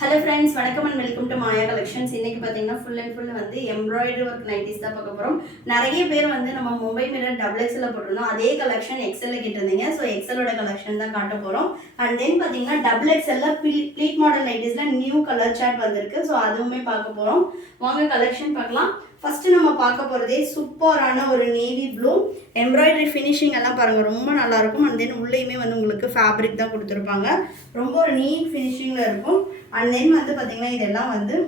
Hello friends, welcome and welcome to Maya Collections. இன்னைக்கு பாத்தீங்கன்னா full and full வந்து embroidery work nighties தான் பார்க்க போறோம். நிறைய பேர் வந்து நம்ம மும்பை மிரர் XXL ல போட்டுருந்தோம். அதே கலெக்ஷன் XL ல கேட்டிருந்தீங்க. சோ XL ஓட கலெக்ஷன் தான் காட்ட போறோம். And then பாத்தீங்கன்னா XXL ல pleat model nighties ல நியூ கலர் சார்ட் வந்திருக்கு. சோ அதுவுமே பார்க்க போறோம். வாங்க கலெக்ஷன் பார்க்கலாம். ஃபர்ஸ்ட் நம்ம பார்க்க போறதே சூப்பரான ஒரு நேவி ப்ளூ எம்ப்ராய்டரி ஃபினிஷிங் எல்லாம் பாருங்க ரொம்ப நல்லா இருக்கும். அண்ட் தென் உள்ளேயுமே வந்து உங்களுக்கு ஃபேப்ரிக் தான் கொடுத்துருப்பாங்க. ரொம்ப ஒரு நீட் ஃபினிஷிங்ல இருக்கும். அண்ட் தென் வந்து பார்த்தீங்கன்னா இதெல்லாம் வந்து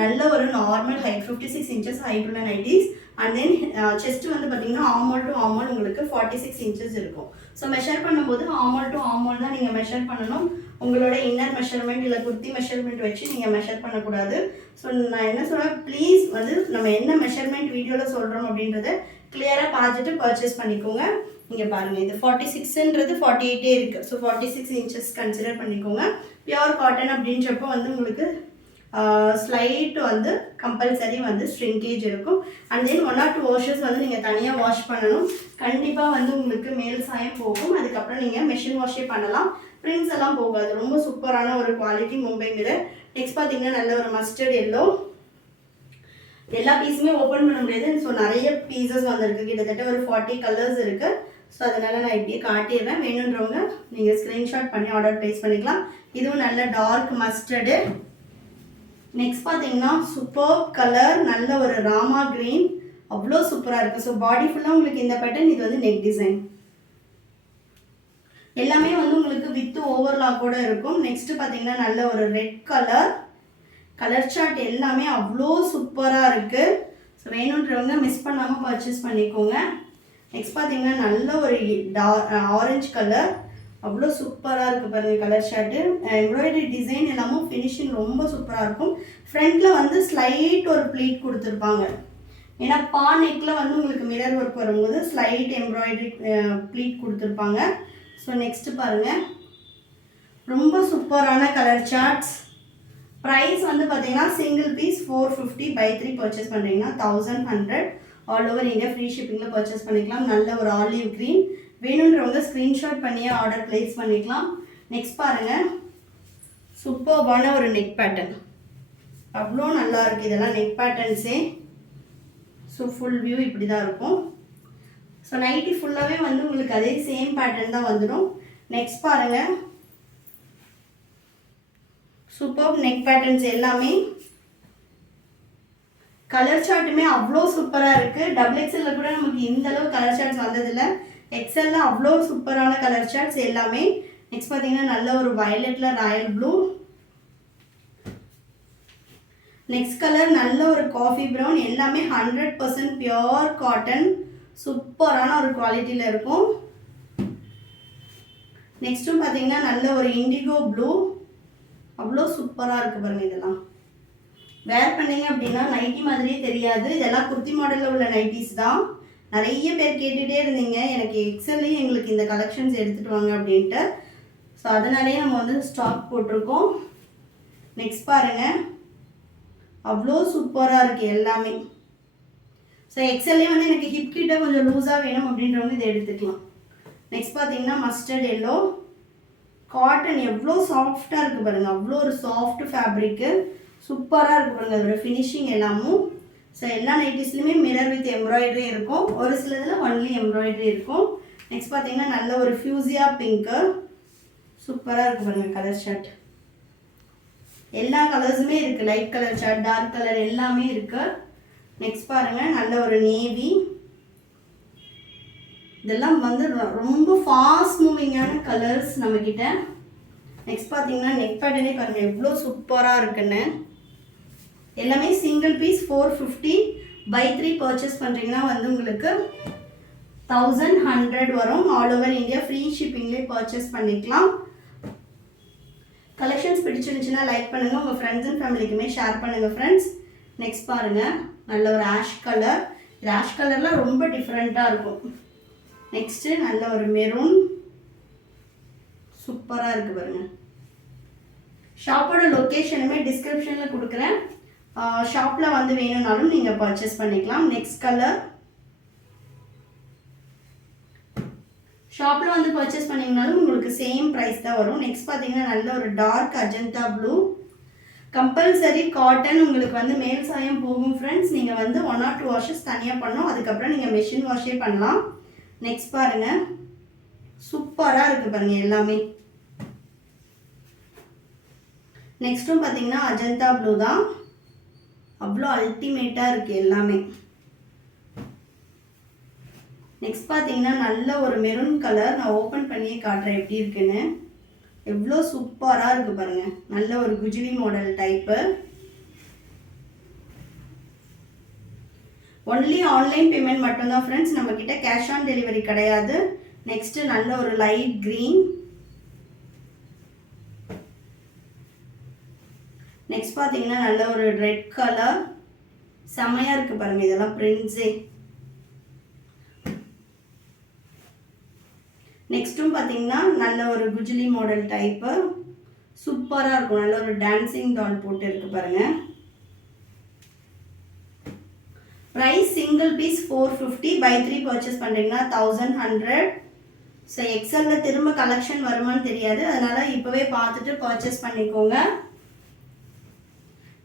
நல்ல ஒரு நார்மல் ஹைட் 56 இன்ச்சஸ் ஹைட் உள்ள நைட்டிஸ். அண்ட் தென் செஸ்ட் வந்து பார்த்தீங்கன்னா ஆமோல் டு ஆமோல் உங்களுக்கு 46 இன்ச்சஸ் இருக்கும். ஸோ மெஷர் பண்ணும்போது ஆமோல் டு ஆமோல் தான் நீங்கள் மெஷர் பண்ணணும். உங்களோட இன்னர் மெஷர்மெண்ட் இல்லை குர்த்தி மெஷர்மெண்ட் வச்சு நீங்கள் மெஷர் பண்ணக்கூடாது. ஸோ நான் என்ன சொல்கிறேன், ப்ளீஸ் வந்து நம்ம என்ன மெஷர்மெண்ட் வீடியோவில் சொல்கிறோம் அப்படின்றத கிளியராக பார்த்துட்டு பர்ச்சேஸ் பண்ணிக்கோங்க. இங்கே பாருங்கள், இது 46ன்றது 48 இருக்குது. ஸோ 46 இன்ச்சஸ் கன்சிடர் பண்ணிக்கோங்க. பியோர் காட்டன் அப்படின்றப்போ வந்து உங்களுக்கு ஸ்லைட் வந்து கம்பல்சரி வந்து ஸ்ட்ரிங்கேஜ் இருக்கும். அண்ட் தென் 1 or 2 வாஷஸ் வந்து நீங்கள் தனியாக வாஷ் பண்ணணும். கண்டிப்பாக வந்து உங்களுக்கு மேல் சாயம் போகும். அதுக்கப்புறம் நீங்கள் மெஷின் வாஷே பண்ணலாம். பிரிண்ட்ஸ் எல்லாம் போகாது. ரொம்ப சூப்பரான ஒரு குவாலிட்டி மும்பை மிரர். நெக்ஸ்ட் பார்த்தீங்கன்னா நல்ல ஒரு மஸ்டர்ட் எல்லோ. எல்லா பீஸுமே ஓப்பன் பண்ண முடியாது. ஸோ நிறைய பீசஸ் வந்திருக்கு. கிட்டத்தட்ட ஒரு 40 கலர்ஸ் இருக்குது. ஸோ அதனால் நான் இப்படியே காட்டிடுறேன். வேணுன்றவங்க நீங்கள் ஸ்க்ரீன்ஷாட் பண்ணி ஆர்டர் ப்ளேஸ் பண்ணிக்கலாம். இதுவும் நல்ல டார்க் மஸ்டர்டு. நெக்ஸ்ட் பார்த்தீங்கன்னா சூப்பர் கலர், நல்ல ஒரு ராமா கிரீன், அவ்வளோ சூப்பராக இருக்குது. ஸோ பாடி ஃபுல்லாக உங்களுக்கு இந்த பேட்டர்ன். இது வந்து நெக் டிசைன் எல்லாமே வந்து உங்களுக்கு வித் ஓவர்லாக்கோட இருக்கும். நெக்ஸ்ட் பார்த்தீங்கன்னா நல்ல ஒரு ரெட் கலர் சார்ட் எல்லாமே அவ்வளோ சூப்பராக இருக்குது. ஸோ வேணுன்றவங்க மிஸ் பண்ணாமல் பர்ச்சேஸ் பண்ணிக்கோங்க. நெக்ஸ்ட் பார்த்தீங்கன்னா நல்ல ஒரு ஆரஞ்சு கலர், அவ்வளோ சூப்பராக இருக்குது பாருங்கள் கலர் ஷர்ட்டு. எம்ப்ராய்டரி டிசைன் எல்லாமும் ஃபினிஷிங் ரொம்ப சூப்பராக இருக்கும். ஃப்ரண்ட்டில் வந்து ஸ்லைட் ஒரு ப்ளீட் கொடுத்துருப்பாங்க. ஏன்னா நெக்கில் வந்து உங்களுக்கு மிரர் ஒர்க் வரும்போது ஸ்லைட் எம்ப்ராய்டரி ப்ளீட் கொடுத்துருப்பாங்க. ஸோ நெக்ஸ்ட்டு பாருங்கள், ரொம்ப சூப்பரான கலர் சார்ட்ஸ். ப்ரைஸ் வந்து பார்த்தீங்கன்னா சிங்கிள் பீஸ் 450 by 3 பர்ச்சேஸ் பண்ணுறீங்கன்னா 1100. ஆல் ஓவர் இந்தியா ஃப்ரீ ஷிப்பிங்கில் பர்ச்சேஸ் பண்ணிக்கலாம். நல்ல ஒரு ஆலிவ் க்ரீன். வேணுன்றவங்க ஸ்க்ரீன்ஷாட் பண்ணியே ஆர்டர் ப்ளேஸ் பண்ணிக்கலாம். நெக்ஸ்ட் பாருங்கள், சூப்பர்பான ஒரு நெக் பேட்டர்ன், அவ்வளோ நல்லா இருக்குது. இதெல்லாம் நெக் பேட்டர்ன்ஸே. ஸோ ஃபுல் வியூ இப்படி தான் இருக்கும். ஸோ நைட்டி ஃபுல்லாகவே வந்து உங்களுக்கு அதே சேம் பேட்டர்ன் தான் வந்துடும். நெக்ஸ்ட் பாருங்கள், சூப்பர் நெக் பேட்டர்ன்ஸ் எல்லாமே. கலர் சார்ட்டுமே அவ்வளோ சூப்பராக இருக்குது. XXL கூட நமக்கு இந்த அளவு கலர் சார்ட்ஸ் வந்ததில்லை. XL அவ்வளோ சூப்பரான கலர் சார்ட்ஸ் எல்லாமே. நெக்ஸ்ட் பார்த்தீங்கன்னா நல்ல ஒரு வயலட்டில் ராயல் ப்ளூ. நெக்ஸ்ட் கலர் நல்ல ஒரு காஃபி ப்ரௌன். எல்லாமே 100% பியோர் காட்டன், சூப்பரான ஒரு குவாலிட்டியில் இருக்கும். நெக்ஸ்ட்டும் பார்த்தீங்கன்னா நல்ல ஒரு இண்டிகோ ப்ளூ, அவ்வளோ சூப்பராக இருக்குது பாருங்கள். இதெல்லாம் வேர் பண்ணிங்க அப்படின்னா நைட்டி மாதிரியே தெரியாது. இதெல்லாம் குர்த்தி மாடலில் உள்ள நைட்டிஸ் தான். நிறைய பேர் கேட்டுகிட்டே இருந்தீங்க எனக்கு எக்ஸல்லையும் எங்களுக்கு இந்த கலெக்ஷன்ஸ் எடுத்துகிட்டு வாங்க அப்படின்ட்டு. ஸோ அதனாலேயே நம்ம வந்து ஸ்டாக் போட்டிருக்கோம். நெக்ஸ்ட் பாருங்கள், அவ்வளோ சூப்பராக இருக்குது எல்லாமே. ஸோ எக்ஸல்லே வந்து எனக்கு ஹிப் கிட்ட கொஞ்சம் லூஸாக வேணும் அப்படின்றவங்க இதை எடுத்துக்கலாம். நெக்ஸ்ட் பார்த்தீங்கன்னா மஸ்டர்ட் எல்லோ காட்டன், எவ்வளோ சாஃப்டாக இருக்குது பாருங்கள். அவ்வளோ ஒரு சாஃப்ட் ஃபேப்ரிக்கு, சூப்பராக இருக்குது பாருங்கள் அதோட ஃபினிஷிங் எல்லாமும். ஸோ எல்லா நைட்டிஸ்லையுமே மிரர் வித் எம்ப்ராய்டரி இருக்கும். ஒரு சிலதில் ஒன்லி எம்ப்ராய்டரி இருக்கும். நெக்ஸ்ட் பார்த்தீங்கன்னா நல்ல ஒரு ஃபியூசியா பிங்க்கு, சூப்பராக இருக்குது பாருங்கள் கலர் ஷர்ட். எல்லா கலர்ஸுமே இருக்குது. Light colour shirt, dark colour எல்லாமே இருக்குது. நெக்ஸ்ட் பாருங்கள் நல்ல ஒரு நேவி. இதெல்லாம் வந்து ரொம்ப ஃபாஸ்ட் மூவிங்கான கலர்ஸ் நம்மக்கிட்ட. நெக்ஸ்ட் பார்த்தீங்கன்னா நெக் பேட்டர்னே பாருங்கள் எவ்வளோ சூப்பராக இருக்குன்னு. எல்லாமே சிங்கிள் பீஸ் 450 by 3 பர்ச்சேஸ் பண்ணுறீங்கன்னா வந்து உங்களுக்கு 1100 வரும். ஆல் ஓவர் இந்தியா ஃப்ரீ ஷிப்பிங்லேயே பர்ச்சேஸ் பண்ணிக்கலாம். கலெக்ஷன்ஸ் பிடிச்சிருந்துச்சுன்னா லைக் பண்ணுங்கள், உங்கள் ஃப்ரெண்ட்ஸ் அண்ட் ஃபேமிலிக்குமே ஷேர் பண்ணுங்கள் ஃப்ரெண்ட்ஸ். நெக்ஸ்ட் பாருங்கள் நல்ல ஒரு ஆஷ் கலர். இது ஆஷ் கலரில் ரொம்ப டிஃப்ரெண்ட்டாக இருக்கும். நெக்ஸ்ட்டு நல்ல ஒரு மெரூன், சூப்பராக இருக்குது பாருங்கள். ஷாப்போட லொக்கேஷனுமே டிஸ்கிரிப்ஷனில் கொடுக்குறேன். ஷாப்பில் வந்து வேணும்னாலும் நீங்கள் பர்ச்சேஸ் பண்ணிக்கலாம். நெக்ஸ்ட் கலர் ஷாப்பில் வந்து பர்ச்சேஸ் பண்ணிங்கனாலும் உங்களுக்கு சேம் ப்ரைஸ் தான் வரும். நெக்ஸ்ட் பார்த்தீங்கன்னா நல்ல ஒரு dark Ajanta blue, compulsory cotton உங்களுக்கு வந்து மேல் சாயம் போகும் ஃப்ரெண்ட்ஸ். நீங்கள் வந்து 1 or 2 வாஷஸ் தனியாக பண்ணணும், அதுக்கப்புறம் நீங்கள் மெஷின் வாஷே பண்ணலாம். நெக்ஸ்ட் பாருங்கள், சூப்பராக இருக்குது பாருங்கள் எல்லாமே. நெக்ஸ்ட்டும் பார்த்தீங்கன்னா அஜந்தா ப்ளூ தான், அவ்வளோ அல்டிமேட்டாக இருக்குது எல்லாமே. நெக்ஸ்ட் பார்த்தீங்கன்னா நல்ல ஒரு மெரூன் கலர், நான் ஓப்பன் பண்ணியே காட்டுறேன் எப்படி இருக்குன்னு. எவ்வளோ சூப்பராக இருக்குது பாருங்கள், நல்ல ஒரு குஜிலி model type. Only online payment மட்டும்தான் ஃப்ரெண்ட்ஸ், நம்மக்கிட்ட கேஷ் ஆன் டெலிவரி கிடையாது. நெக்ஸ்ட்டு நல்ல ஒரு லைட் க்ரீன். நெக்ஸ்ட் பார்த்தீங்கன்னா நல்ல ஒரு ரெட் கலர், செம்மையாக இருக்குது பாருங்கள் இதெல்லாம் பிரிண்ட்ஸே. நெக்ஸ்ட்டும் பார்த்தீங்கன்னா நல்ல ஒரு குஜிலி மாடல் டைப்பு, சூப்பராக இருக்கும். நல்ல ஒரு டான்சிங் டால் போட்டு இருக்குது பாருங்கள். Price single piece 450, by 3 purchase பண்ணுறீங்கன்னா 1100. ஸோ எக்ஸலில் திரும்ப கலெக்ஷன் வருமானு தெரியாது, அதனால் இப்போவே பார்த்துட்டு பர்ச்சேஸ் பண்ணிக்கோங்க.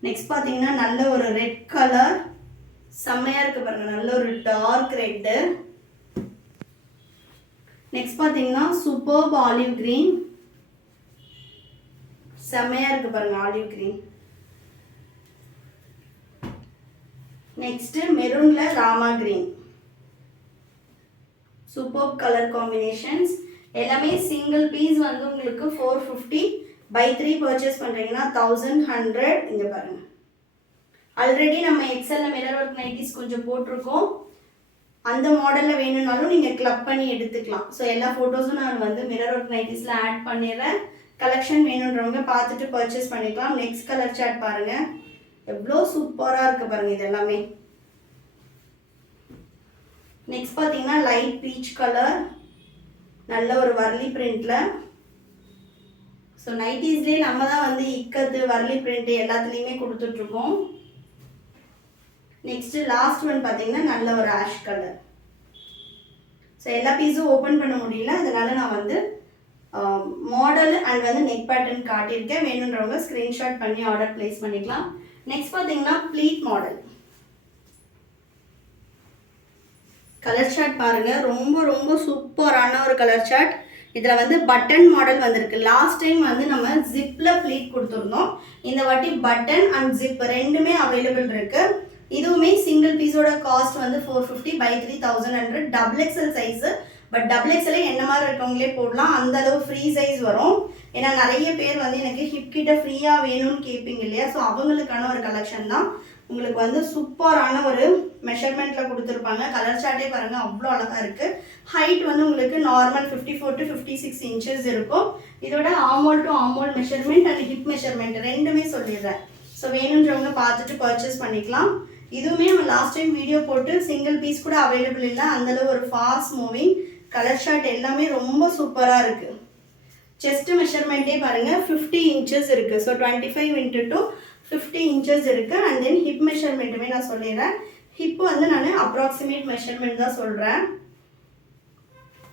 நெக்ஸ்ட் பார்த்தீங்கன்னா நல்ல ஒரு ரெட் கலர், செம்மையாக இருக்குது பாருங்கள், நல்ல ஒரு டார்க் ரெட்டு. நெக்ஸ்ட் பார்த்தீங்கன்னா சூப்பர்ப் ஆலிவ் கிரீன், செம்மையாக இருக்குது பாருங்கள் ஆலிவ் கிரீன். நெக்ஸ்ட்டு மெரூனில் Rama green, superb colour combinations. எல்லாமே சிங்கிள் பீஸ் வந்து உங்களுக்கு 450, பை 3 பர்ச்சேஸ் பண்ணுறீங்கன்னா 1100. இங்கே பாருங்கள், ஆல்ரெடி நம்ம எக்ஸலில் மிரர் ஒர்க் நைட்டிஸ் கொஞ்சம் போட்டிருக்கோம், அந்த மாடலில் வேணும்னாலும் நீங்கள் கிளப் பண்ணி எடுத்துக்கலாம். ஸோ எல்லா ஃபோட்டோஸும் நான் வந்து மிரர் ஒர்க் நைட்டிஸில் ஆட் பண்ணிடுறேன். கலெக்ஷன் வேணுன்றவங்க பார்த்துட்டு பர்ச்சேஸ் பண்ணிக்கலாம். நெக்ஸ்ட் கலர் சார்ட் பாருங்கள், எவ்வளோ சூப்பராக இருக்குது பாருங்கள் இது எல்லாமே. நெக்ஸ்ட் பார்த்தீங்கன்னா லைட் பீச் கலர், நல்ல ஒரு வர்லி பிரிண்டில். ஸோ நைட்டிஸ்லேயே நம்ம தான் வந்து இக்கத்து வர்லி பிரிண்ட் எல்லாத்துலேயுமே கொடுத்துட்ருக்கோம். நெக்ஸ்ட்டு லாஸ்ட் ஒன் பார்த்தீங்கன்னா நல்ல ஒரு ஆஷ் கலர். ஸோ எல்லா பீஸும் ஓப்பன் பண்ண முடியல, அதனால் நான் வந்து மாடல் அண்ட் வந்து நெக் பேட்டர்ன் காட்டியிருக்கேன். வேணுன்றவங்க ஸ்க்ரீன்ஷாட் பண்ணி ஆர்டர் ப்ளேஸ் பண்ணிக்கலாம். நெக்ஸ்ட் பார்த்தீங்கன்னா ப்ளீட் மாடல். கலர் சார்ட் பாருங்கள், ரொம்ப ரொம்ப சூப்பரான ஒரு கலர் சார்ட். இதில் வந்து பட்டன் மாடல் வந்திருக்கு. லாஸ்ட் டைம் வந்து நம்ம ஜிப்பில் ப்ளீட் கொடுத்துருந்தோம், இந்த வாட்டி பட்டன் அண்ட் ஜிப் ரெண்டுமே அவைலபிள் இருக்குது. இதுவுமே சிங்கிள் பீஸோட காஸ்ட் வந்து 450, by 3 1100. Double XL size, but double எக்ஸலே என்ன மாதிரி இருக்கவங்களே போடலாம், அந்த அளவு ஃப்ரீ சைஸ் வரும். ஏன்னா நிறைய பேர் வந்து எனக்கு ஹிப் கிட்ட ஃப்ரீயாக வேணும்னு கேட்பீங்க இல்லையா, ஸோ அவங்களுக்கான ஒரு கலெக்ஷன் தான். உங்களுக்கு வந்து சூப்பரான ஒரு மெஷர்மெண்ட்டில் கொடுத்துருப்பாங்க. கலர் சார்ட்டே பாருங்கள், அவ்வளோ அழகாக இருக்குது. ஹைட் வந்து உங்களுக்கு நார்மல் 54 to 56 இன்ச்சஸ் இருக்கும். இதோட armhole to armhole measurement and hip measurement ரெண்டுமே சொல்லிடுறேன். ஸோ வேணுன்றவங்க பார்த்துட்டு பர்ச்சேஸ் பண்ணிக்கலாம். இதுவுமே நம்ம லாஸ்ட் டைம் வீடியோ போட்டு சிங்கிள் பீஸ் கூட அவைலபிள் இல்லை, அந்தளவு ஒரு ஃபாஸ்ட் மூவிங். கலர் ஷார்ட் எல்லாமே ரொம்ப சூப்பராக இருக்குது. செஸ்ட் மெஷர்மெண்ட்டே பாருங்கள் 50 இன்ச்சஸ் இருக்குது. ஸோ 25 into 2 50 இன்ச்சஸ் இருக்குது. அண்ட் தென் ஹிப் மெஷர்மெண்ட்டுமே நான் சொல்லிடுறேன். ஹிப்பு வந்து நான் அப்ராக்சிமேட் மெஷர்மெண்ட் தான் சொல்கிறேன்.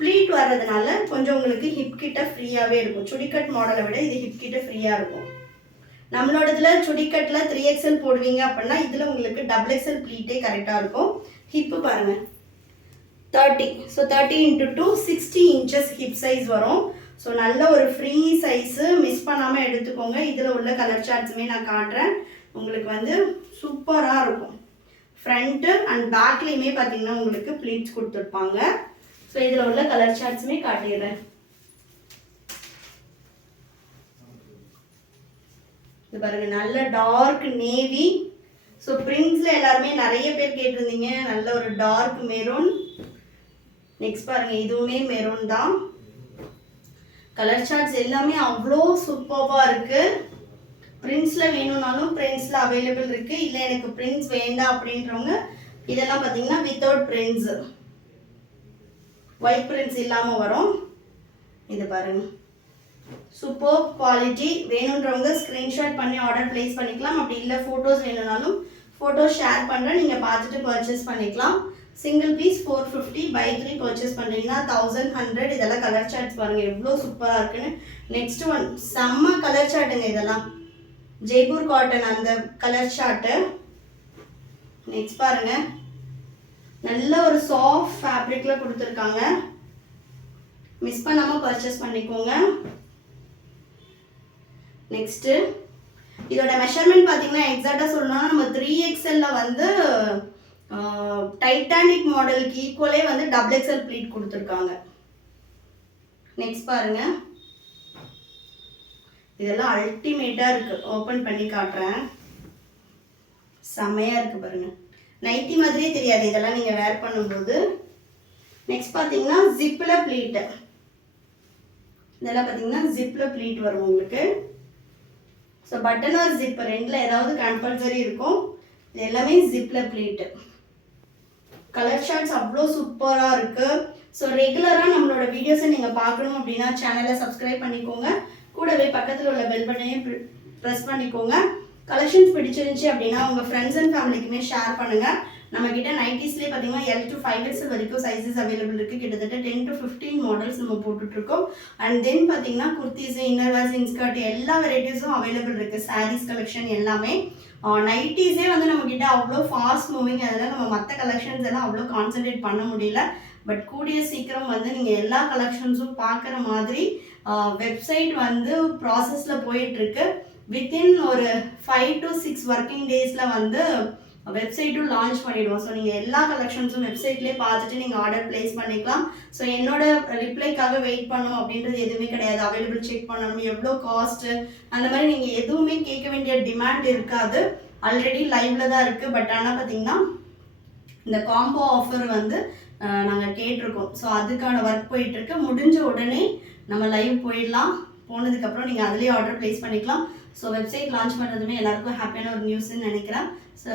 ப்ளீட் வர்றதுனால கொஞ்சம் உங்களுக்கு ஹிப் கிட்ட ஃப்ரீயாகவே இருக்கும். சுடிக்கட் மாடலை விட இது ஹிப் கிட்ட ஃப்ரீயாக இருக்கும். நம்மளோட இதில் சுடிக்கட்டில் 3XL போடுவீங்க அப்படின்னா இதில் உங்களுக்கு டபுள் எக்ஸல் ப்ளீட்டே கரெக்டாக இருக்கும். ஹிப்பு பாருங்கள் 30. So 30 into 2 60 inches hip size வரும். ஸோ நல்ல ஒரு ஃப்ரீ சைஸு, மிஸ் பண்ணாமல் எடுத்துக்கோங்க. இதில் உள்ள கலர் சார்ட்ஸுமே நான் காட்டுறேன், உங்களுக்கு வந்து சூப்பராக இருக்கும். ஃப்ரண்ட்டு அண்ட் பேக்லேயுமே பார்த்தீங்கன்னா உங்களுக்கு ப்ளீட்ஸ் கொடுத்துருப்பாங்க. ஸோ இதில் உள்ள கலர் சார்ட்ஸுமே காட்டிடுறேன். இது பாருங்க, நல்ல டார்க் நேவி. ஸோ பிரிண்ட்ஸில் எல்லாருமே நிறைய பேர் கேட்டிருந்தீங்க, நல்ல ஒரு டார்க் மெரூன். நெக்ஸ்ட் பாருங்க, இதுவுமே மெரூன் தான். கலர் சார்ட்ஸ் எல்லாமே அவ்வளோ சூப்பராக இருக்குது. பிரிண்ட்ஸில் வேணும்னாலும் பிரிண்ட்ஸில் அவைலபிள் இருக்குது. இல்லை எனக்கு பிரிண்ட்ஸ் வேண்டாம் அப்படின்றவங்க இதெல்லாம் பார்த்தீங்கன்னா வித்தவுட் பிரிண்ட்ஸு, ஒயிட் பிரிண்ட்ஸ் இல்லாமல் வரும். இது பாருங்கள், சூப்பர் குவாலிட்டி. வேணுன்றவங்க ஸ்க்ரீன்ஷாட் பண்ணி ஆர்டர் ப்ளேஸ் பண்ணிக்கலாம். அப்படி இல்லை ஃபோட்டோஸ் வேணும்னாலும் ஃபோட்டோஸ் ஷேர் பண்ணுறேன், நீங்கள் பார்த்துட்டு பர்ச்சேஸ் பண்ணிக்கலாம். சிங்கிள் பீஸ் 450, பை 3 பர்ச்சேஸ் பண்ணுறீங்கன்னா 1100. இதெல்லாம் கலர் சார்ட்ஸ் பாருங்கள் எவ்வளோ சூப்பராக இருக்குன்னு. நெக்ஸ்ட் ஒன் செம்ம கலர் சார்ட்டுங்க. இதெல்லாம் ஜெய்ப்பூர் காட்டன் அந்த கலர் ஷார்ட்டு. நெக்ஸ்ட் பாருங்க, நல்ல ஒரு சாஃப்ட் ஃபேப்ரிக்ல கொடுத்துருக்காங்க. மிஸ் பண்ணாம பர்ச்சேஸ் பண்ணிக்கோங்க. நெக்ஸ்ட் இதோட மெஷர்மெண்ட் பார்த்தீங்கன்னா எக்ஸாக்டா சொல்லணும்னா நம்ம 3XL வந்து டைட்டானிக் மாடலுக்கு ஈக்குவலே வந்து XXL ப்ளீட் கொடுத்துருக்காங்க. நெக்ஸ்ட் பாருங்க, இதெல்லாம் அல்டிமேட்டா இருக்கு. ஓபன் பண்ணி காட்டுறேன். செமையா இருக்கு பாருங்க. நைட்டி மாதிரியே தெரியாது இதெல்லாம் நீங்க வேர் பண்ணும்போது. நெக்ஸ்ட் பாத்தீங்கன்னா ஜிப்ல ப்ளீட். இதெல்லாம் பாத்தீங்கன்னா ஜிப்ல ப்ளீட் வரும் உங்களுக்கு. ஸோ பட்டன் ஆர் ஜிப் ரெண்டுல ஏதாவது கம்பல்சரி இருக்கும். இது எல்லாமே ஜிப்ல ப்ளீட். கலர் ஷார்ட்ஸ் அவ்வளோ சூப்பராக இருக்கு. ஸோ ரெகுலராக நம்மளோட வீடியோஸை நீங்கள் பார்க்கணும் அப்படின்னா சேனலை சப்ஸ்கிரைப் பண்ணிக்கோங்க. கூடவே பக்கத்தில் உள்ள பெல் பட்டனையும் ப்ரெஸ் பண்ணிக்கோங்க. கலெக்ஷன்ஸ் பிடிச்சிருந்துச்சி அப்படின்னா உங்கள் ஃப்ரெண்ட்ஸ் அண்ட் ஃபேமிலிக்குமே ஷேர் பண்ணுங்கள். நம்மக்கிட்ட நைட்டிஸ்லேயே பார்த்தீங்கன்னா L to 5XL வரைக்கும் சைஸஸ் அவைலபிள் இருக்குது. கிட்டத்தட்ட 10 to 15 மாடல்ஸ் நம்ம போட்டுட்ருக்கோம். அண்ட் தென் பார்த்தீங்கன்னா குர்த்திஸ், இன்னர்வேர்ஸ், இன்ஸ்கர்ட் எல்லா வெரைட்டிஸும் அவைலபிள் இருக்குது. சாரீஸ் கலெக்ஷன் எல்லாமே. நைட்டிஸே வந்து நம்மக்கிட்ட அவ்வளோ ஃபாஸ்ட் மூவிங், அதனால் நம்ம மற்ற கலெக்ஷன்ஸ் எல்லாம் அவ்வளோ கான்சென்ட்ரேட் பண்ண முடியல. பட் கூடிய சீக்கிரம் வந்து நீங்கள் எல்லா கலெக்ஷன்ஸும் பார்க்குற மாதிரி வெப்சைட் வந்து ப்ராசஸில் போயிட்டுருக்கு. வித்தின் ஒரு 5 to 6 ஒர்க்கிங் டேஸில் வந்து வெப்சைட்டும் லான்ச் பண்ணிவிடுவோம். ஸோ நீங்கள் எல்லா கலெக்ஷன்ஸும் வெப்சைட்லேயே பார்த்துட்டு நீங்கள் ஆர்டர் ப்ளேஸ் பண்ணிக்கலாம். ஸோ என்னோட ரிப்ளைக்காக வெயிட் பண்ணணும் அப்படின்றது எதுவுமே கிடையாது. அவைலபிள் செக் பண்ணணும், எவ்வளோ காஸ்ட்டு, அந்த மாதிரி நீங்கள் எதுவுமே கேட்க வேண்டிய டிமாண்ட் இருக்காது. ஆல்ரெடி லைவ்ல தான் இருக்குது. பட் ஆனால் பார்த்தீங்கன்னா இந்த காம்போ ஆஃபர் வந்து நாங்கள் கேட்டிருக்கோம். ஸோ அதுக்கான ஒர்க் போயிட்டுருக்கு. முடிஞ்ச உடனே நம்ம லைவ் போயிடலாம். போனதுக்கப்புறம் நீங்கள் அதுலேயே ஆர்டர் ப்ளேஸ் பண்ணிக்கலாம். ஸோ வெப்சைட் லான்ச் பண்ணுறதுமே எல்லாருக்கும் ஹாப்பியான ஒரு நியூஸ்ன்னு நினைக்கிறேன். ஸோ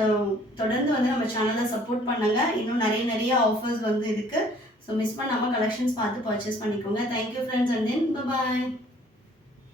தொடர்ந்து வந்து நம்ம சேனலை சப்போர்ட் பண்ணுங்க. இன்னும் நிறைய ஆஃபர்ஸ் வந்து இருக்குது. ஸோ மிஸ் பண்ணாமல் கலெக்ஷன்ஸ் பார்த்து பர்ச்சேஸ் பண்ணிக்கோங்க. Thank you friends, and then bye.